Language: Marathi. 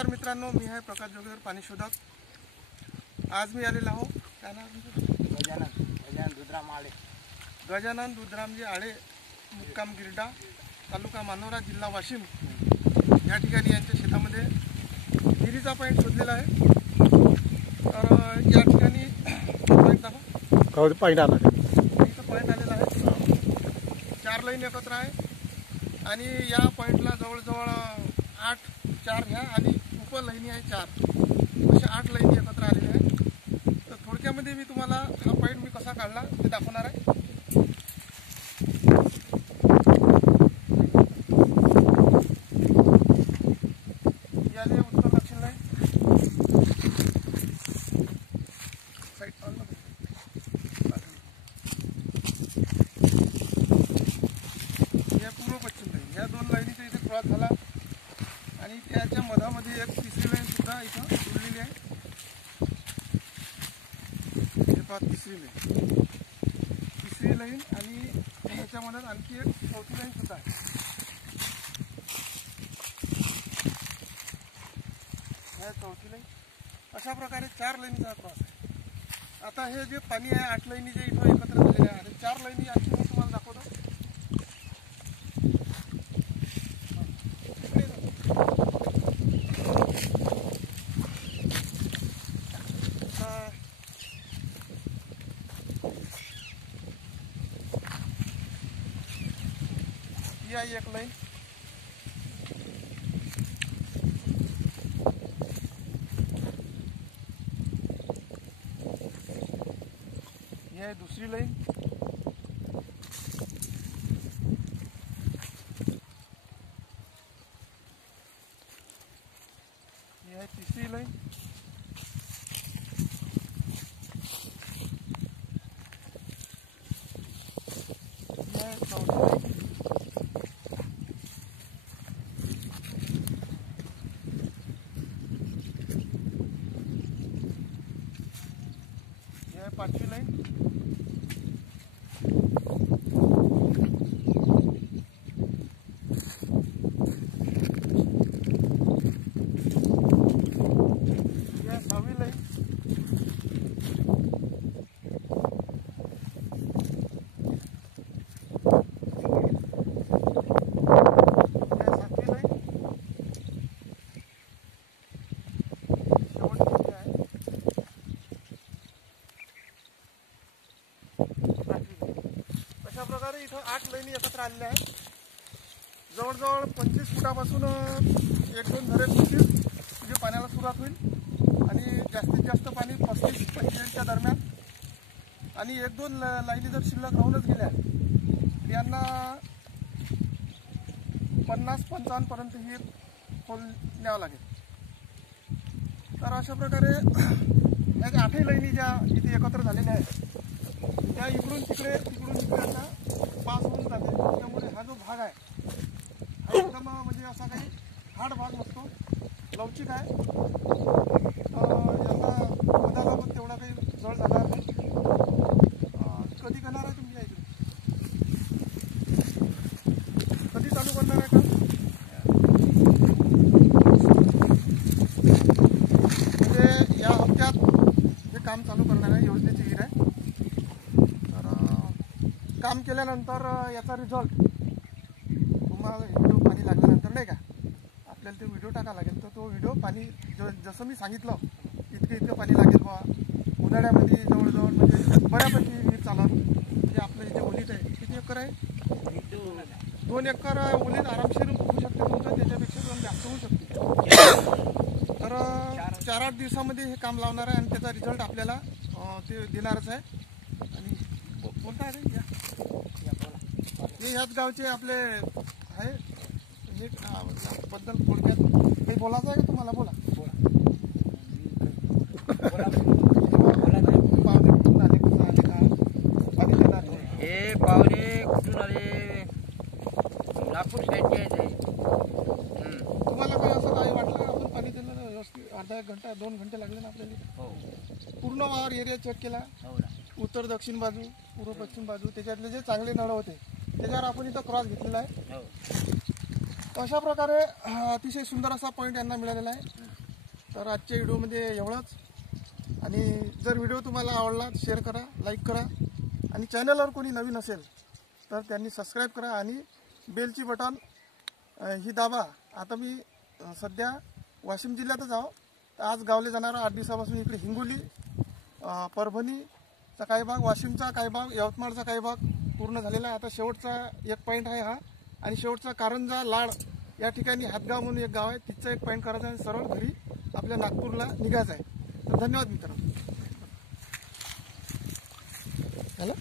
नमस्कार मित्रांनो, मी आहे प्रकाश जोगेकर, पाणी शोधक। आज मी आलेला आहो, काय नाव? गजानन दुधरामजी आळे, मुक्काम गिरडा, तालुका मानोरा, जिल्हा वाशिम या ठिकाणी यांच्या शेतामध्ये विहिरीचा पॉईंट शोधलेला आहे। तर या ठिकाणी पॉईंट आलेला आहे। 4 लाईन एकत्र आहे आणि या पॉईंटला जवळजवळ 8 4 ह्या आणि उपलाईनी आहे 4, अशा 8 लाईनी एकत्र आलेल्या आहेत। तर थोडक्यामध्ये मी तुम्हाला हा पॉईंट मी कसा काढला ते दाखवणार आहे। याले उत्तर दक्षिण लाईन साईड या पूर्व पश्चिम लाईन, या 2 लाईनीचा इथे क्रॉस झाला आणि त्याच्या मधामध्ये एक तिसरी लाईन सुद्धा इथं जोडलेली आहे। हे पहा, तिसरी लाईन आणि ह्याच्या मधात आणखी एक चौथी लाईन सुद्धा आहे। ह्या चौथी लाईन, अशा प्रकारे 4 लाईनीचा क्रॉस आहे। आता हे जे पाणी आहे 8 लाईनी जे इथं एकत्र झालेले आहे आणि 4 लाईनी आणखी मी तुम्हाला दाखवतो। ही आहे एक लाईन, ही आहे दुसरी लाईन, ही आहे तिसरी लाईन, ही आहे चौथी लाईन, ही आहे 5वी लाईन, ही आहे 6वी लाईन, अशा प्रकारे इथं 8 लाईनी एकत्र आलेल्या आहेत। जवळजवळ 25 फुटापासून 1-2 धरे फुटतील म्हणजे पाण्याला सुरुवात होईल आणि जास्तीत जास्त पाणी 35-45च्या दरम्यान, आणि 1-2 लाईनी जर शिल्लक राहूनच गेल्या तर यांना 50-55 पर्यंत ही खोल न्यावं लागेल। तर अशा प्रकारे या 8 लाईनी ज्या इथे एकत्र झालेल्या आहेत त्या इकडून तिकडे आता पास होऊन जाते। त्यामुळे हा जो भाग आहे हा एकदम म्हणजे असा काही हार्ड भाग नसतो, लवचिक आहे। याचा मधाचा पण तेवढा काही जळ जाणार नाही। कधी करणार आहे तुमच्या इकडे? कधी चालू करणार आहे का? म्हणजे या हप्त्यात हे काम चालू करणार आहे। योजनेची विहीर आहे। काम केल्यानंतर याचा रिझल्ट तुम्हाला व्हिडिओ पाणी लागल्यानंतर नाही का आपल्याला ते व्हिडिओ टाकावा लागेल। तर तो व्हिडिओ पाणी जसं मी सांगितलं इतकं पाणी लागेल बा उन्हाळ्यामध्ये जवळजवळ म्हणजे बऱ्यापैकी विहीर चालत। म्हणजे आपलं इथे ओलीत आहे, किती एकर आहे? 2 एकर ओलीत आरामशीर होऊ शकते तुमचं, त्याच्यापेक्षा पण जास्त होऊ शकते। तर 4-8 दिवसामध्ये हे काम लावणार आहे आणि त्याचा रिझल्ट आपल्याला ते देणारच आहे। आणि बोलता आहे हे ह्याच गावचे आपले आहे, हे बद्दल थोडक्यात काही बोलायचं आहे का तुम्हाला? बोला पाहुणे कुठून आले, कसं आले, का पाणी देणार? हे पाहुणे कुठून आले? नागपूर साईडचे आहे। तुम्हाला काही असं काही वाटलं? आपण पाणी दिलं व्यवस्थित, अर्धा 1 घंटा 2 घंटे लागले ना आपल्याला? पूर्ण वावर एरिया चेक केला, उत्तर दक्षिण बाजू, पूर्व पश्चिम बाजू, त्याच्यातले जे चांगले नळ होते त्याच्यावर आपण इथं क्रॉस घेतलेला आहे। तर अशा प्रकारे अतिशय सुंदर असा पॉईंट यांना मिळालेला आहे. तर आजच्या व्हिडिओमध्ये एवढंच. आणि जर व्हिडिओ तुम्हाला आवडला शेअर करा, लाईक करा आणि चॅनलवर कोणी नवीन असेल तर त्यांनी सबस्क्राईब करा आणि बेलची बटन ही दाबा. आता मी सध्या वाशिम जिल्ह्यातच आहो. तर आज गावले जाणारा 8 दिवसापासून इकडे हिंगोली, परभणीचा काही भाग, वाशिमचा काही भाग, यवतमाळचा काही भाग पूर्ण झालेला आहे. आता शेवटचा एक पॉईंट आहे हा. आणि शेवटचा कारंजा लाड या ठिकाणी हातगाव म्हणून एक गाव आहे, तिथचा एक पॉईंट करायचा आहे. सरळ घरी आपल्या नागपूरला निघायचं आहे. तर धन्यवाद मित्रांनो. झालं?